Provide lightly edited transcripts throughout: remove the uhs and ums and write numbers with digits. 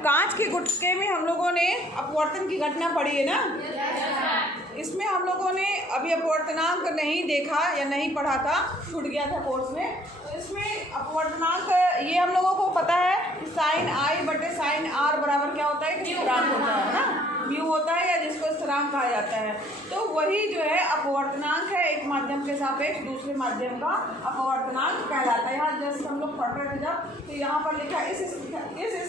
कांच के गुटके में हम लोगों ने अपवर्तन की घटना पढ़ी है ना। इसमें हम लोगों ने अभी अपवर्तनांक नहीं देखा या नहीं पढ़ा था, छूट गया था कोर्स में। तो इसमें अपवर्तनांक ये हम लोगों को पता है कि साइन आई बटे साइन आर बराबर क्या होता है कि स्थिरांक होता है ना, म्यू होता है या जिसको स्थिरांक कहा जाता है। तो वही जो है अपवर्तनांक है, एक माध्यम के सापेक्ष दूसरे माध्यम का अपवर्तनांक कहलाता है। यहाँ जैसे हम लोग पढ़ रहे थे जब, तो यहाँ पर लिखा इस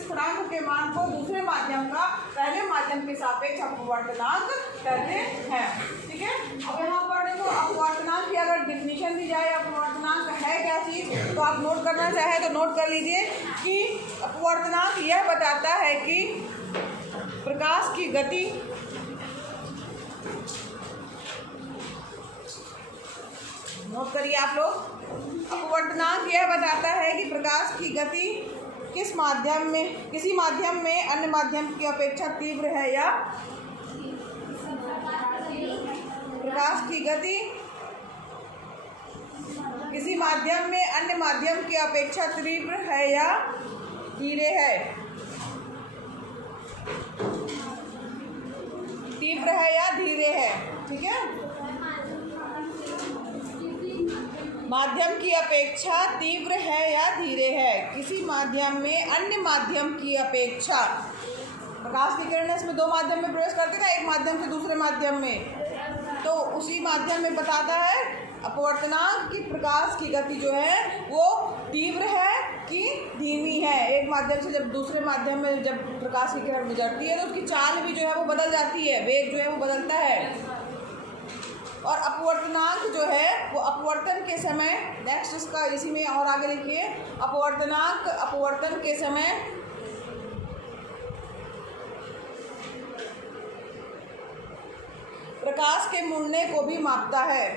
स्थिरांक के मान को दूसरे माध्यम का पहले माध्यम के सापेक्ष अपवर्तनांक कहते हैं। ठीक है, अब यहाँ पर देखो अपवर्तनांक की अगर डिफिनीशन दी जाए, अपवर्तनांक है क्या चीज़, तो आप नोट करना चाहे तो नोट कर लीजिए कि अपवर्तनांक यह बताता है कि प्रकाश की गति नोट करिए आप लोग। अपवर्तनांक यह बताता है कि प्रकाश की गति किसी माध्यम में अन्य माध्यम की अपेक्षा तीव्र है, या प्रकाश की गति किसी माध्यम में अन्य माध्यम की अपेक्षा तीव्र है या धीरे है, तीव्र है या धीरे है। ठीक है, माध्यम की अपेक्षा तीव्र है या धीरे है, किसी माध्यम में अन्य माध्यम की अपेक्षा। प्रकाश की किरण इसमें दो माध्यम में प्रवेश करती है ना, एक माध्यम से दूसरे माध्यम में, तो उसी माध्यम में बताता है अपवर्तनांक की प्रकाश की गति जो है वो तीव्र है कि धीमी है। एक माध्यम से जब दूसरे माध्यम में जब प्रकाश की किरण गुजरती है तो उसकी चाल भी जो है वो बदल जाती है, वेग जो है वो बदलता है। और अपवर्तनांक जो है वो अपवर्तन के समय, नेक्स्ट इसका इसी में और आगे लिखिए, अपवर्तनांक अपवर्तन के समय प्रकाश के मुड़ने को भी मापता है।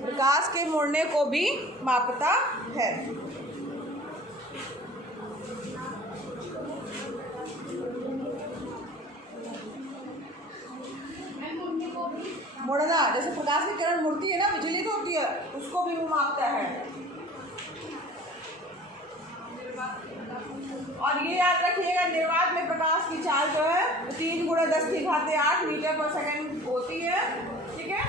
प्रकाश के मुड़ने को भी मापता है। मुड़ना, जैसे प्रकाश की किरण मुड़ती है ना, विचलित होती है, उसको भी वो मापता है। और ये याद रखिएगा, निर्वात में प्रकाश की चाल जो है 3 × 10⁸ मीटर पर सेकंड होती है। ठीक है,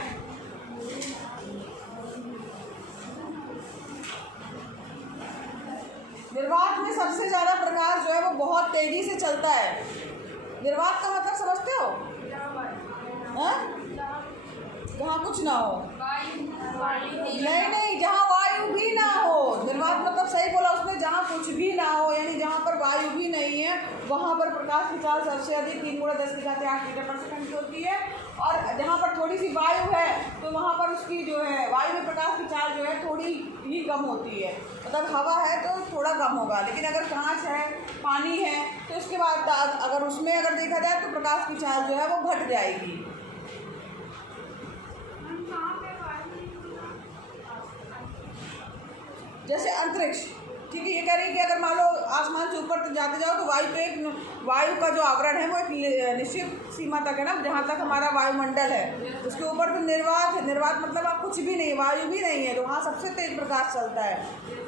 निर्वात में सबसे ज्यादा प्रकाश जो है वो बहुत तेजी से चलता है। निर्वात का मतलब समझते हो? जहाँ कुछ ना हो, नहीं, जहाँ वायु भी ना हो। निर्वात मतलब सही बोला उसने, जहाँ कुछ भी ना हो, यानी जहाँ पर वायु भी नहीं है वहाँ पर प्रकाश की चाल सबसे अधिक 3 × 10⁸ मीटर पर सेकंड की होती है। और जहाँ पर थोड़ी सी वायु है तो वहाँ पर उसकी जो है वायु में प्रकाश की चाल जो है थोड़ी ही कम होती है, मतलब हवा है तो थोड़ा कम होगा। लेकिन अगर कांच है, पानी है, तो उसके बाद अगर उसमें अगर देखा जाए तो प्रकाश की चाल जो है वो घट जाएगी। जैसे अंतरिक्ष, ठीक है, ये कह रही है कि अगर मान लो आसमान से ऊपर जाते जाओ तो वायु का जो आवरण है वो एक निश्चित सीमा तक है ना, जहाँ तक हमारा वायुमंडल है, उसके ऊपर तो निर्वात है। निर्वात मतलब आप कुछ भी नहीं, वायु भी नहीं है, तो वहाँ सबसे तेज प्रकाश चलता है।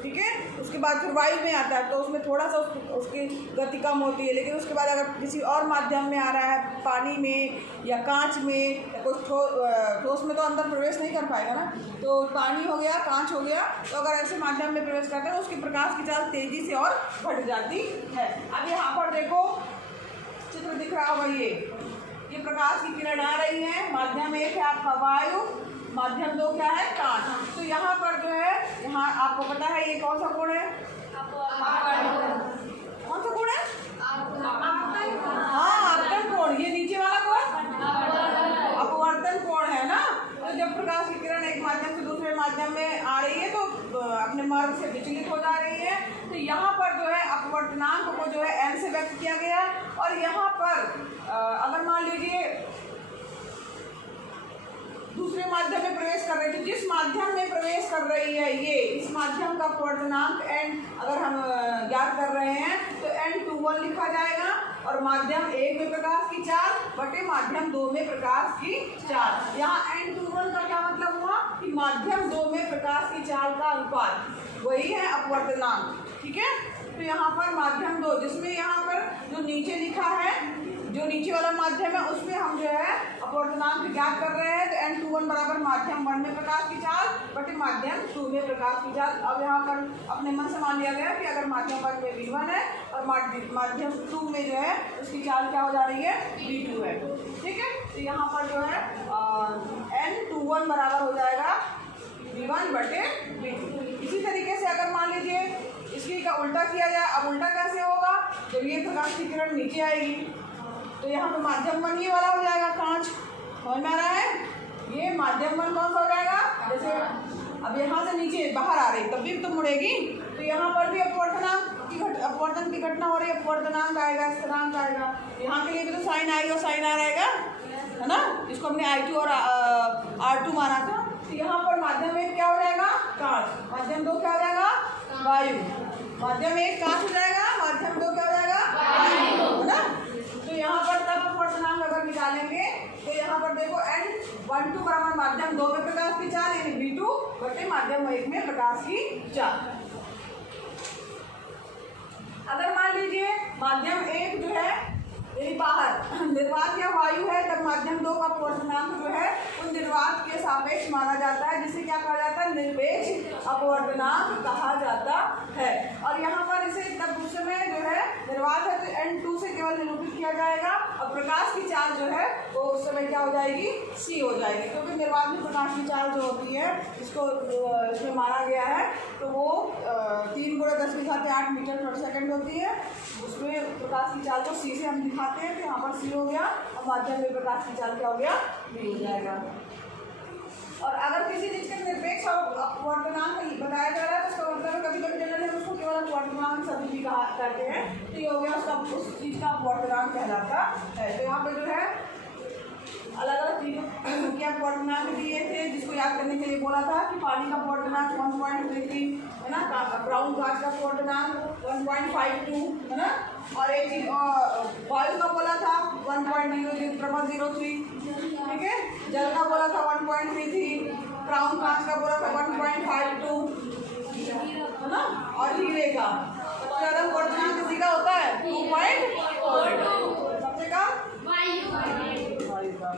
ठीक है, उसके बाद फिर वायु में आता है तो उसमें थोड़ा सा उसकी गति कम होती है। लेकिन उसके बाद अगर किसी और माध्यम में आ रहा है, पानी में या कांच में, कुछ ठोस में तो अंदर प्रवेश नहीं कर पाएगा ना, तो पानी हो गया, कांच हो गया, तो अगर ऐसे माध्यम में प्रवेश करते हैं तो उसकी प्रकाश की चाल तेजी से और घट जाती है। अब यहाँ पर देखो चित्र दिख रहा होगा, ये प्रकाश की किरण आ रही है। माध्यम 1 है आपका वायु, माध्यम 2 क्या है? कांच। तो यहाँ पर जो है, यहाँ आपको पता है ये कौन सा कोण है? कौन सा कोण है? हाँ, आपतन कोण। ये नीचे वाला कोण अपवर्तन कोण है ना। तो जब प्रकाश की किरण एक माध्यम से दूसरे माध्यम में आ रही है तो अपने मार्ग से विचलित हो जा रही है, तो यहाँ पर जो है अपवर्तनांक को जो है n से व्यक्त किया गया। और यहाँ पर अगर मान लीजिए दूसरे माध्यम में प्रवेश कर रहे थे, जिस माध्यम में प्रवेश कर कर रही है ये, इस माध्यम का अपवर्तनांक n अगर हम ज्ञात कर रहे हैं तो n21 लिखा जाएगा, और माध्यम 1 में प्रकाश की चाल बटे माध्यम 2 में प्रकाश की चाल। यहाँ n21 का क्या मतलब हुआ कि माध्यम 2 में प्रकाश की चाल का अनुपात, वही है अपवर्तनांक। ठीक है, तो यहाँ पर माध्यम 2, जिसमें यहाँ पर जो नीचे लिखा है, जो नीचे वाला माध्यम है उसमें हम जो है अपवर्तनांक ज्ञात कर रहे हैं, तो n21 बराबर माध्यम 1 में प्रकाश की चाल बटे माध्यम 2 में प्रकाश की चाल। अब यहाँ पर अपने मन से मान लिया गया कि अगर माध्यम 1 में v1 है और माध्यम 2 में जो है उसकी चाल क्या हो जा रही है, v2 है। ठीक है, तो यहाँ पर जो है n21 बराबर हो जाएगा v1 बटे v2। इसी तरीके से अगर मान लीजिए इसकी का उल्टा किया जाए, अब उल्टा कैसे होगा, जब ये प्रकाश की किरण नीचे आएगी तो यहाँ पे माध्यम 1 ये वाला हो जाएगा कांच, समझ में आ रहा है। ये माध्यम 1 कौन सा हो जाएगा, जैसे अब यहाँ से नीचे बाहर आ रही तब भी तो मुड़ेगी, तो यहाँ पर भी अपवर्तन की घटना हो रही है, अपवर्तनांक आएगा, स्थिरांक आएगा। यहाँ के लिए भी तो साइन आई और साइन आ रहेगा, है ना, जिसको हमने I2 और R2 माना था। तो यहाँ पर माध्यम 1 क्या हो जाएगा, कांच, माध्यम 2 क्या हो जाएगा, वायु। माध्यम 1 कांच हो जाएगा, माध्यम 2 क्या हो जाएगा, वायु, है ना। तो यहाँ पर तब अपवर्तनांक अगर निकालेंगे तो यहाँ पर देखो n12 बराबर माध्यम 2 में प्रकाश की चाल यानी v2 बटे माध्यम 1 में प्रकाश की चाल। अगर मान लीजिए माध्यम 1 जो है यही बाहर निर्वात या वायु है, तब माध्यम 2 का अपवर्तनांक जो है उन निर्वात के सापेक्ष माना जाता है, जिसे क्या कहा जाता है, निरपेक्ष अपवर्तनांक कहा जाता है। और यहाँ पर इसे तब उस समय जो है निर्वात है तो n2 से केवल निरूपित किया जाएगा, और प्रकाश की चाल जो है वो उस समय क्या हो जाएगी, c हो जाएगी, क्योंकि निर्वात में प्रकाश की चाल जो होती है इसको इसमें माना गया है तो वो 3 × 10⁸ मीटर पर सेकंड होती है। उसमें प्रकाश की चाल को c से हम दिखाते हैं, तो यहाँ पर c हो गया, और माध्यम में प्रकाश की चाल क्या हो गया, v हो जाएगा। और अगर किसी चीज के निरपेक्ष अपवर्तनांक बताया जा रहा है तो उसका मतलब कभी कभी जनरली हम उसको केवल अपवर्तनांक सभी भी कहते हैं, तो ये हो गया उसका उस चीज का अपवर्तनांक कहलाता है। तो यहाँ पे जो है अलग अलग चीज़ों के अपवर्तनांक दिए थे, जिसको याद करने के लिए बोला था कि पानी का अपवर्तनांक 1.33 है ना, ब्राउन कांच का अपवर्तनांक 1.52 है ना, और एक चीज वायु का बोला था 1.03, ठीक है, जल का बोला था 1.33, ब्राउन कांच का बोला था 1.52 है ना, और हीरे का सबसे ज़्यादा अपवर्तनांक किसी का होता है 2.42, सबसे कम वायु का।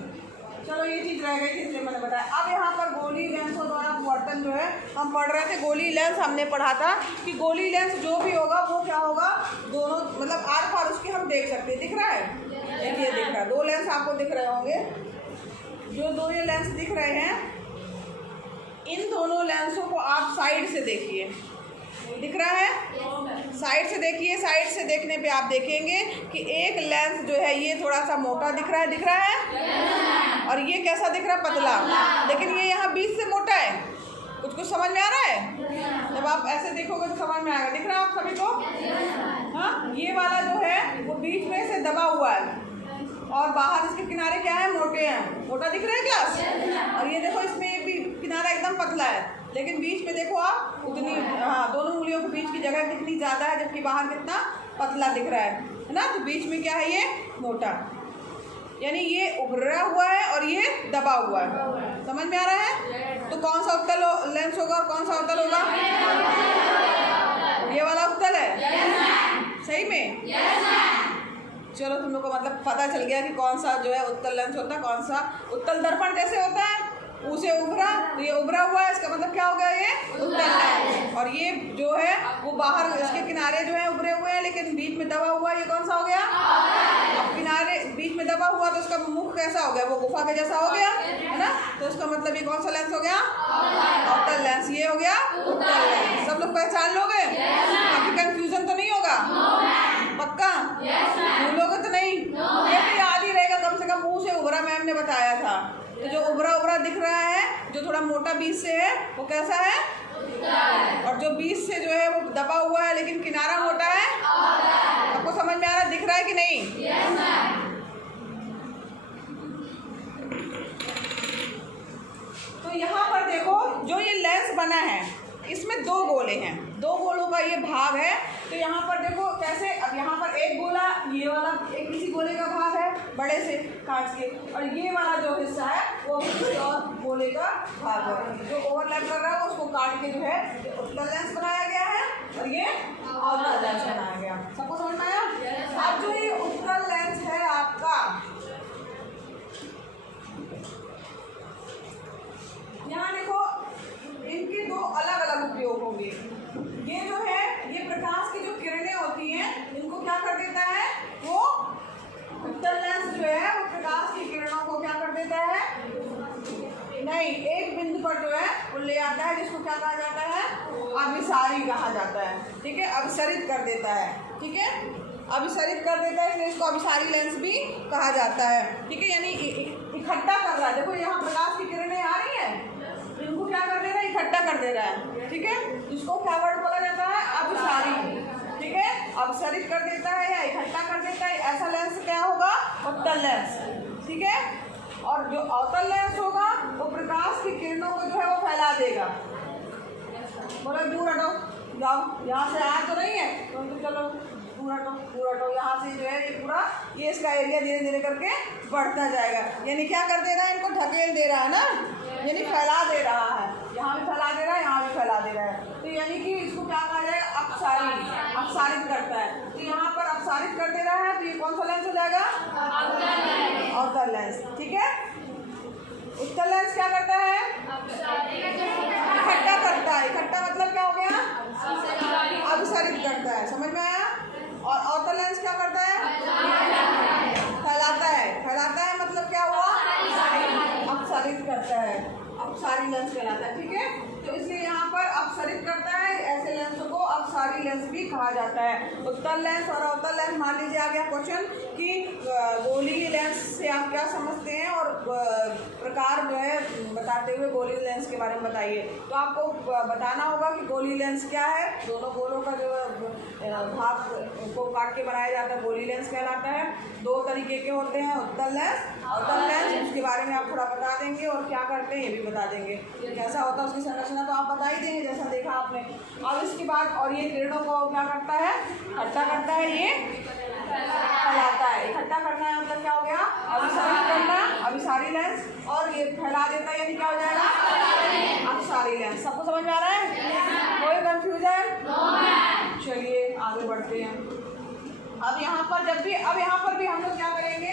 चलो ये चीज़ रह गई थी इसलिए मैंने बताया। अब यहाँ पर गोली लेंसों द्वारा अपवर्तन जो है हम पढ़ रहे थे, गोली लेंस हमने पढ़ा था कि गोली लेंस जो भी होगा वो क्या होगा, दोनों मतलब आर पार उसके हम देख सकते हैं, दिख रहा है, ये दिख रहा है, 2 लेंस आपको दिख रहे होंगे, जो 2 ये लेंस दिख रहे हैं, इन दोनों लेंसों को आप साइड से देखिए, दिख रहा है, साइड से देखिए, साइड से देखने पे आप देखेंगे कि एक लेंस जो है ये थोड़ा सा मोटा दिख रहा है, और ये कैसा दिख रहा है, पतला, लेकिन ये यहाँ बीच से मोटा है। कुछ समझ में आ रहा है, जब आप ऐसे देखोगे तो समझ में आएगा, दिख रहा है आप सभी को, हाँ, ये वाला जो है वो बीच में से दबा हुआ है और बाहर इसके किनारे क्या है, मोटे हैं, मोटा दिख रहा है क्लास, और ये देखो इसमें ये भी किनारा एकदम पतला है, लेकिन बीच में देखो आप उतनी, हाँ, दोनों उंगलियों के बीच की जगह कितनी ज़्यादा है, जबकि बाहर कितना पतला दिख रहा है ना, तो बीच में क्या है, ये मोटा, यानी ये उभरा हुआ है और ये दबा हुआ है, समझ में आ रहा है। तो कौन सा उत्तल लेंस होगा और कौन सा उत्तल होगा, ये वाला उत्तल है, सही में, चलो तुम लोग को मतलब पता चल गया कि कौन सा जो है उत्तल लेंस होता है, कौन सा उत्तल दर्पण जैसे होता है उसे उभरा, तो ये उभरा हुआ है, इसका मतलब क्या हो गया, ये उत्तल लेंस, और ये जो है वो बाहर इसके किनारे जो है उभरे हुए हैं, लेकिन बीच में दबा हुआ है, ये कौन सा हो गया, अब किनारे बीच में दबा हुआ तो उसका मुख कैसा हो गया, वो गुफा के जैसा हो गया, है ना, तो उसका मतलब ये कौन सा लेंस हो गया, उत्तल लेंस, ये हो गया उत्तल लेंस। सब लोग पहचान लोगे, काफी कंफ्यूजन तो नहीं होगा, पक्का भूलोगे तो नहीं, ये तो याद ही रहेगा कम से कम, मुंह से उभरा मैम ने बताया था, तो जो उभरा दिख रहा है, जो थोड़ा मोटा बीच से है वो कैसा है, और जो बीच से जो है वो दबा हुआ है लेकिन किनारा मोटा है, आपको समझ में आ रहा, दिख रहा है कि नहीं, तो यहाँ पर देखो जो ये लेंस बना है इसमें दो गोले हैं, दो गोलों का ये भाग है। तो यहाँ पर देखो कैसे, अब यहाँ पर एक गोला ये वाला एक किसी गोले का भाग है बड़े से काट के, और ये वाला जो हिस्सा है वो किसी और गोले का भाग है। जो ओवरलैप कर रहा है उसको काट के जो है उत्तल लेंस बनाया गया है और ये अवतल लेंस बनाया गया। सबको समझ में आया? अब जो ये उत्तल लेंस है आपका, यहाँ देखो इनके दो अलग अलग उपयोग होंगे। ये जो है ये प्रकाश की जो किरणें होती हैं इनको क्या कर देता है, वो उत्तल लेंस जो है वो प्रकाश की किरणों को क्या कर देता है, नहीं एक बिंदु पर जो है वो ले आता है, जिसको क्या कहा जाता है, अभिसारी कहा जाता है। ठीक है, अभिसरित कर देता है। ठीक है, अभिसरित कर देता है, इसलिए इसको अभिसारी लेंस भी कहा जाता है। ठीक है, यानी इकट्ठा कर रहा है। देखो यहाँ प्रकाश की किरणें आ रही है, इनको क्या कर दे रहा है, इकट्ठा कर दे रहा है। ठीक है, इसको क्या वर्ड बोला जाता है, अभिसारी। ठीक है, अभिसरित कर देता है या इकट्ठा कर देता है, ऐसा लेंस क्या होगा, उत्तल लेंस। ठीक है, और जो अवतल लेंस होगा वो प्रकाश की किरणों को जो है वो फैला देगा। बोलो दूर हटो, जाओ, यहाँ से आया तो नहीं है तो चलो दूर हटो, दूर हटो। यहाँ से जो है ये पूरा ये इसका एरिया धीरे धीरे करके बढ़ता जाएगा। यानी क्या कर दे रहा है, इनको ढकेल दे रहा है ना, यानी फैला दे रहा है। यहाँ भी फैला दे रहा है, यहाँ भी फैला दे रहा है। तो यानी कि इसको क्या कहा जाएगा, अपसारी, अपसारित करता है। तो यहाँ पर अपसारित कर दे रहा है, तो ये कौन सा लेंस हो जाएगा, अवतल लेंस। ठीक है, उत्तल लेंस क्या करता है, इकट्ठा करता है। इकट्ठा मतलब क्या हो गया, अपसारित करता है। समझ में आया? और अवतल लेंस क्या करता है, फैलाता है। फैलाता है मतलब क्या हुआ, अपसारित करता है, अपसारी लेंस कहलाता है। ठीक है, तो इसलिए यहाँ पर अपसरित करता है, ऐसे लेंस को अपसारी लेंस भी कहा जाता है। उत्तल लेंस और अवतल लेंस, मान लीजिए आ गया क्वेश्चन कि गोलीय लेंस से आप क्या समझते हैं और प्रकार जो है बताते हुए गोलीय लेंस के बारे में बताइए। तो आपको बताना होगा कि गोलीय लेंस क्या है। दोनों गोलों का जो भाग को काट के बनाया जाता है गोलीय लेंस कहलाता है। दो तरीके के होते हैं, उत्तल लेंस, अवतल लेंस। उसके बारे में आप थोड़ा बता देंगे और क्या करते हैं ये भी बता देंगे। कैसा होता है उसकी संरचना तो आप बता ही देंगे जैसा देखा आपने। अब इसके बाद और ये किरणों को क्या करता है, इकट्ठा करता है, ये फैलाता है। इकट्ठा करना है मतलब क्या हो गया, अभिसारित करना, अभिसारी लेंस। और ये फैला देता है यानी क्या हो जाएगा, अपसारी लेंस। सबको समझ में आ रहा है, कोई कंफ्यूजन? चलिए आगे बढ़ते हैं। अब यहाँ पर जब भी, अब यहाँ पर भी हम लोग क्या करेंगे,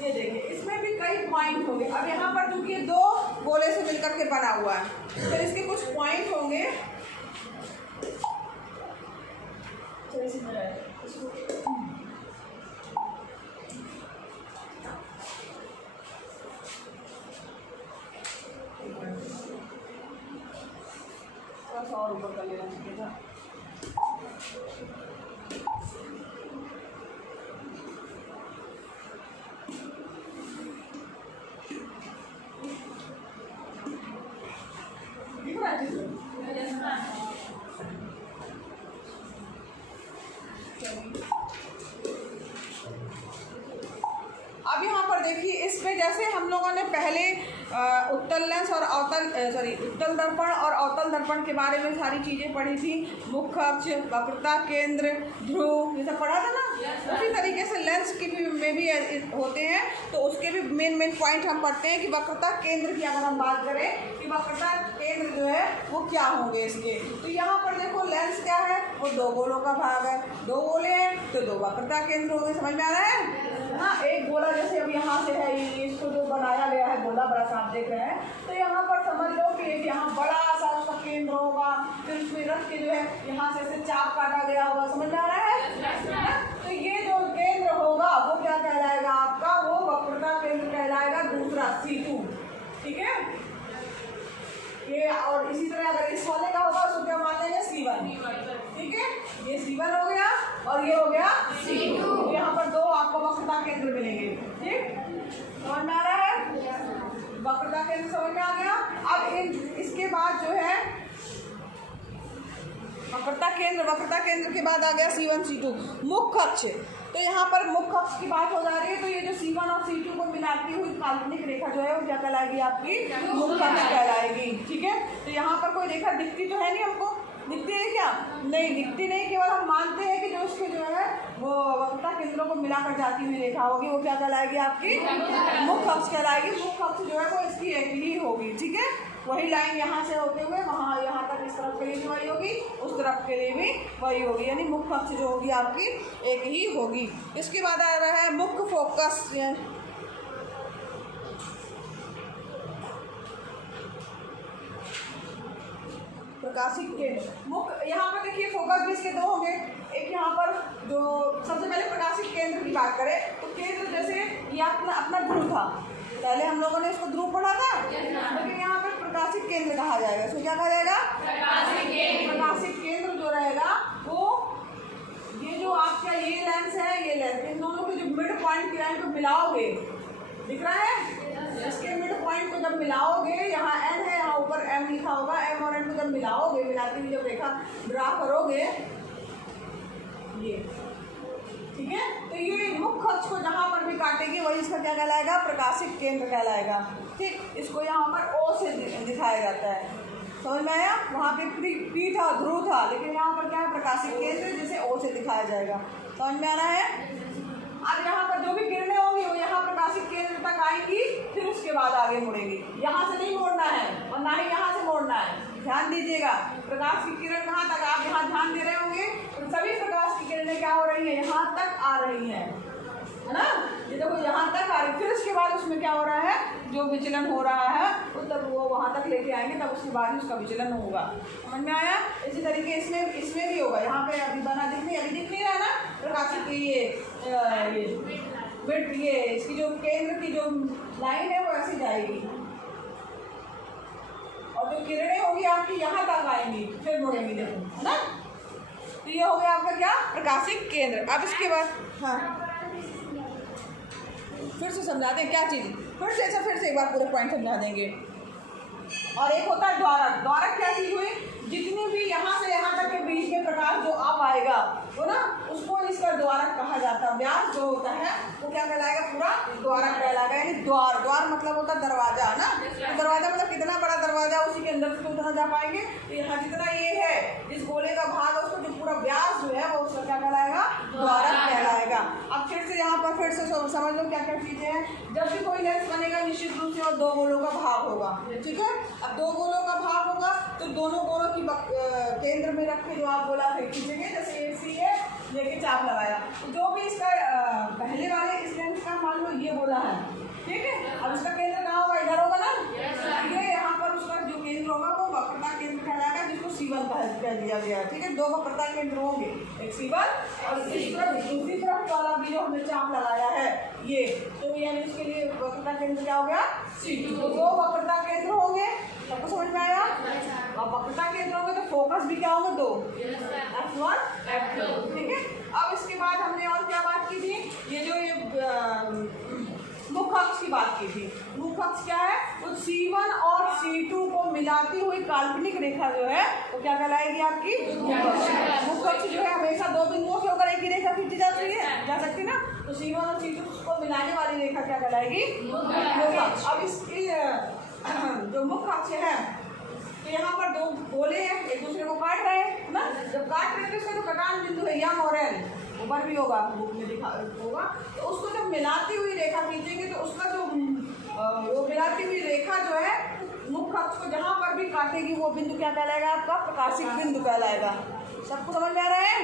ये देखिए इसमें भी कई पॉइंट होंगे। अब यहाँ पर चूंकि दो गोले से मिलकर के बना हुआ है तो इसके कुछ पॉइंट होंगे। थोड़ा सा और ऊपर कर लेना चाहिए था। अब यहाँ पर देखिए इसमें जैसे हम लोगों ने पहले उत्तल लेंस और उत्तल दर्पण और अवतल दर्पण के बारे में सारी चीज़ें पढ़ी थी। मुख्य अक्ष, वक्रता केंद्र, ध्रुव, ये सब पढ़ा था ना। उसी तरीके से लेंस की में भी होते हैं, तो उसके भी मेन पॉइंट हम पढ़ते हैं कि वक्रता केंद्र की अगर हम बात करें कि वक्रता केंद्र जो है वो क्या होंगे इसके। तो यहाँ पर देखो लेंस क्या है, वो दो गोलों का भाग है। दो गोले हैं तो दो वक्रता केंद्र हो गए। समझ में आ रहा है? हाँ, एक गोला जैसे अब यहाँ से है, इसको जो बनाया गया है गोला बड़ा सा आप देख रहे हैं, तो यहाँ पर समझ लो कि यहाँ बड़ा सा उसका केंद्र होगा, फिर उसमें रख के जो है यहाँ से ऐसे चाप काटा गया होगा। समझ में आ रहा है? तो ये जो केंद्र होगा वो क्या कहलाएगा आपका, वो वक्रता केंद्र कहलाएगा, दूसरा C2। ठीक है, ये और इसी तरह अगर इस वाले का होगा उसको क्या मान लेंगे, C1। ठीक है, ये C1 हो गया और ये हो गया C2। यहाँ पर दो आपको वक्रता केंद्र मिलेंगे। ठीक, समझ में आ रहा है? वक्रता केंद्र समझ में आ गया। अब इसके बाद जो है वक्रता केंद्र के बाद आ गया C1 C2। मुख्य अक्ष, तो यहाँ पर मुख्य अक्ष की बात हो जा रही है, तो ये जो C1 और C2 को मिलाती हुई काल्पनिक रेखा जो है वो क्या कहलाएगी? आपकी मुख्य अक्ष कहलाएगी। ठीक है, तो यहाँ पर कोई रेखा दिखती तो है नहीं हमको, दिखती है क्या? नहीं दिखती, नहीं, केवल हम मानते हैं कि जो उसके जो है वो वक्रता केंद्रों को मिलाकर जाती हुई रेखा होगी वो क्या कहलाएगी? आपकी मुख्य अक्ष कहलाएगी। मुख्य अक्ष जो है वो इसकी एक ही होगी। ठीक है, वही लाइन यहाँ से होते हुए वहाँ यहाँ तक इस तरफ के लिए भी वही होगी, उस तरफ के लिए भी वही होगी, यानी मुख्य अक्ष जो होगी आपकी एक ही होगी। इसके बाद आ रहा है मुख्य फोकस। प्रकाशिक केंद्र मुख्य, यहाँ पर देखिए फोकस भी इसके दो होंगे। एक यहाँ पर जो सबसे पहले प्रकाशिक केंद्र की बात करें तो केंद्र जैसे ये अपना ध्रुव था, पहले हम लोगों ने इसको ध्रुव पढ़ा था, लेकिन यहाँ पर प्रकाशिक केंद्र कहा जाएगा। इसको क्या कहा जाएगा? प्रकाशिक केंद्र जो रहेगा वो ये जो आपका ये लेंस है, ये लेंस, इन दोनों के जो मिड पॉइंट की लाइन को मिलाओगे, दिख रहा है? इसके मिड पॉइंट को जब मिलाओगे, यहाँ n है, यहाँ ऊपर m लिखा होगा, m और n को जब मिलाओगे, मिलाती हुई जब रेखा ड्रा करोगे ये, ठीक है, तो ये मुख्य अक्ष को जहाँ पर भी काटेगी वही इसका क्या कहलाएगा? प्रकाशिक केंद्र कहलाएगा। ठीक, इसको यहाँ पर O से दिखाया जाता है, समझ में आया? वहाँ पे P था, ध्रुव था, लेकिन यहाँ पर क्या है? प्रकाशिक केंद्र, जिसे O से दिखाया जाएगा। समझ में आ रहा है? अब यहाँ पर जो भी किरणें होंगी वो यहाँ प्रकाशिक केंद्र तक आएंगी, फिर उसके बाद आगे मुड़ेगी। यहाँ से नहीं मोड़ना है और ना ही यहाँ से मोड़ना है, ध्यान दीजिएगा। प्रकाश की किरण कहाँ तक, आप यहाँ ध्यान दे रहे होंगे, तो सभी प्रकाश की किरणें क्या हो रही है? यहाँ तक आ रही हैं, है ना? ये देखो यहाँ तक आ रही, फिर उसके बाद उसमें क्या हो रहा है? जो विचलन हो रहा है वो तब वो वहाँ तक लेके आएंगे, तब उसके बाद ही उसका विचलन होगा। समझ में आया? इसी तरीके इसमें भी होगा। यहाँ पे अभी दिख नहीं रहा ना प्रकाशिक की ये इसकी जो केंद्र की जो लाइन है वो ऐसी जाएगी और जो किरणें होगी आपकी यहाँ तक आएंगी, फिर मुड़ेंगी, देखो, है ना? तो ये हो गया आपका क्या? प्रकाशिक केंद्र। अब इसके बाद हाँ फिर से समझाते हैं क्या चीज़, फिर से एक बार पूरे पॉइंट समझा देंगे। और एक होता है द्वारक। द्वारक क्या चीज़ हुई? जितनी भी यहाँ से यहाँ तक के बीच में प्रकाश जो अब आएगा वो ना, उसको इसका द्वारक कहा जाता है। व्यास जो होता है वो क्या कहलाएगा? पूरा द्वारक कहलाएगा। यानी द्वार मतलब होता है दरवाजा ना, तो दरवाजा मतलब कितना बड़ा दरवाजा, उसी के अंदर से तो उतना जा पाएंगे। तो यहाँ जितना ये है इस गोले का भाग है, उसको जो पूरा व्यास जो है वो उसका क्या कहलाएगा? द्वारक कहलाएगा। अब फिर से यहाँ पर फिर से समझ लो क्या क्या चीज़ें हैं। जब भी कोई लेंस बनेगा निश्चित रूप से और दो गोलों का भाग होगा, ठीक है? अब दो गोलों का भाग होगा तो दोनों गोलों की केंद्र में रख के जो आप गोला खींचेंगे, जैसे ये सी है, लेके चाप लगाया, तो जो भी इसका पहले वाले इस लेंस का मान लो ये गोला है, ठीक है? अब इसका केंद्र कहाँ होगा? इधर होगा ना, ये यहाँ पर उसका जो केंद्र होगा वो वक्रता केंद्र कहलाएगा, जिसको C1 कह दिया गया है। ठीक है, दो वक्रता केंद्र होंगे, एक C1 और इस तरफ दूसरी तरफ वाला भी जो हमने चाप लगाया है ये, तो यानी उसके लिए वक्रता केंद्र क्या हो गया? C2। तो दो वक्रता केंद्र होंगे, सबको समझ में आया? अब वक्रता केंद्र होंगे तो फोकस भी क्या होंगे? दो, F1 F2। ठीक है, अब इसके बाद हमने और क्या बात की थी? ये जो ये मुख्य अक्ष की बात की थी। मुख्य अक्ष क्या है? तो C1 और C2 को मिलाती हुई काल्पनिक रेखा जो है वो क्या कहलाएगी? आपकी मुख्य अक्ष जो है हमेशा दो बिंदुओं के ऊपर एक ही रेखा खींची जा सकती है ना, तो C1 और C2 को मिलाने वाली रेखा क्या कहलाएगी? मुख्य अक्ष। अब इसकी जो मुख्य अक्ष है तो यहाँ पर दो गोले हैं, एक दूसरे को काट रहे हैं ना, जब काट रहे हैं तो इसका जो कटान बिंदु है यम और एल ऊपर भी होगा, बुक में दिखा होगा, तो उसको जब मिलाती हुई रेखा खींचेंगे तो उसका जो वो मिलाती हुई रेखा जो है मुख्य अक्ष को जहाँ पर भी काटेगी वो बिंदु क्या कहलाएगा? आपका प्रकाशिक बिंदु कहलाएगा। सबको समझ में आ रहा है?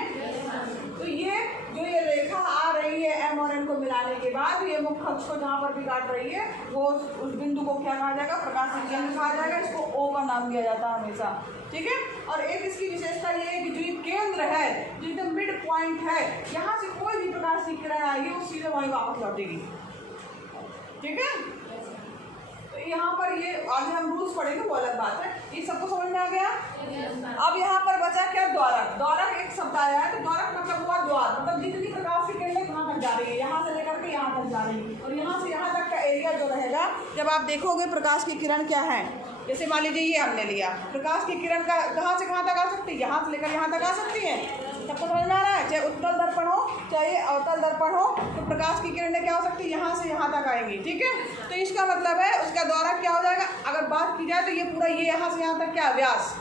तो ये जो ये रेखा आ रही है M और N को मिलाने के बाद ये मुख्य अक्ष को जहाँ पर भी काट रही है वो उस बिंदु को क्या कहा जाएगा? प्रकाशिक केंद्र कहा जाएगा। इसको O का नाम दिया जाता है हमेशा, ठीक है? और एक इसकी विशेषता ये है कि जो ये केंद्र है, जो एकदम मिड पॉइंट है, यहाँ से कोई भी प्रकाश की किरण आएगी वो सीधे वहीं वापस लौटेगी, ठीक है? तो यहाँ पर ये आगे हम रूल्स पढ़ेंगे, वो अलग बात है। ये सबको समझ में आ गया? अब यहाँ पर बचा क्या? द्वारक। द्वारक एक शब्द आया है, तो द्वारक मतलब हुआ द्वार, मतलब जितनी प्रकाश की किरणें कहाँ तक जा रही है, यहाँ से लेकर के यहाँ तक जा रही है, और यहाँ से यहाँ तक का एरिया जो रहेगा, जब आप देखोगे प्रकाश की किरण क्या है, जैसे मान लीजिए ये हमने लिया, प्रकाश की किरण का कहाँ से कहाँ तक आ सकती है, यहाँ से लेकर यहाँ तक आ सकती है। सबको समझ में आ रहा है? चाहे उत्तल दर्पण हो चाहे अवतल दर्पण हो, तो प्रकाश की किरणें क्या हो सकती है, यहाँ से यहाँ तक आएंगी। ठीक है, तो इसका मतलब है उसका द्वारा क्या हो जाएगा, अगर बात की जाए तो ये पूरा ये यहाँ से यहाँ तक क्या व्यास,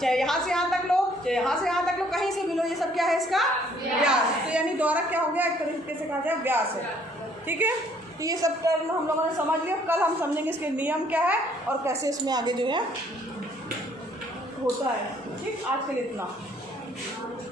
चाहे यहाँ से यहाँ तक लो चाहे यहाँ से यहाँ तक लो, कहीं से भी लो, ये सब क्या है इसका व्यास। तो यानी द्वारा क्या हो गया, एक तरीके से कहा जाए व्यास है। ठीक है, तो ये सब टर्म हम लोगों ने समझ लिया। कल हम समझेंगे इसके नियम क्या है और कैसे इसमें आगे जो है होता है। ठीक, आज के लिए इतना।